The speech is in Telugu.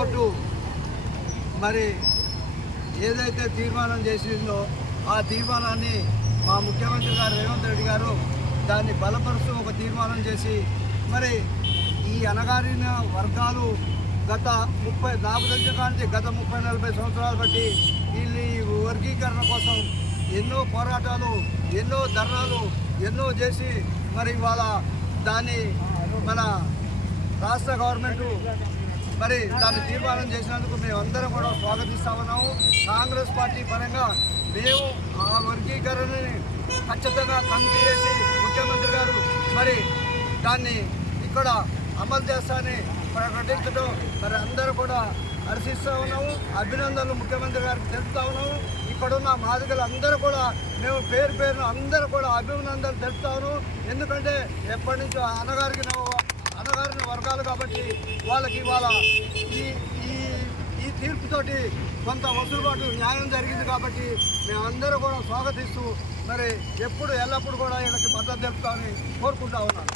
సుప్రీంకోర్టు మరి ఏదైతే తీర్మానం చేసిందో ఆ తీర్మానాన్ని మా ముఖ్యమంత్రి గారు రేవంత్ రెడ్డి గారు దాన్ని బలపరుస్తూ ఒక తీర్మానం చేసి మరి ఈ అణగారిన వర్గాలు నాకు తెలిసిన కాంచి గత 30-40 సంవత్సరాలు బట్టి వీళ్ళు వర్గీకరణ కోసం ఎన్నో పోరాటాలు, ఎన్నో ధర్నాలు ఎన్నో చేసి మరి ఇవాళ దాన్ని మన రాష్ట్ర గవర్నమెంట్ మరి దాన్ని తీర్మానం చేసినందుకు మేమందరం కూడా స్వాగతిస్తా ఉన్నాము. కాంగ్రెస్ పార్టీ పరంగా మేము ఆ వర్గీకరణని ఖచ్చితంగా కమిటీ చేసి ముఖ్యమంత్రి గారు మరి దాన్ని ఇక్కడ అమలు చేస్తానని ప్రకటించడం మరి అందరూ కూడా హర్షిస్తూ ఉన్నాము. అభినందనలు ముఖ్యమంత్రి గారికి తెలుపుతా ఉన్నాము. ఇక్కడున్న మాదిగలు అందరూ కూడా మేము పేరున అందరూ కూడా అభినందనలు తెలుపుతాము. ఎందుకంటే ఎప్పటి నుంచో అణగారిన వర్గాలు కాబట్టి వాళ్ళకి ఇవాళ ఈ తీర్పుతోటి కొంత వసూలుబాటు న్యాయం జరిగింది కాబట్టి మేమందరూ కూడా స్వాగతిస్తూ మరి ఎల్లప్పుడూ కూడా వీళ్ళకి మద్దతు తెలుపుతామని కోరుకుంటా ఉన్నాను.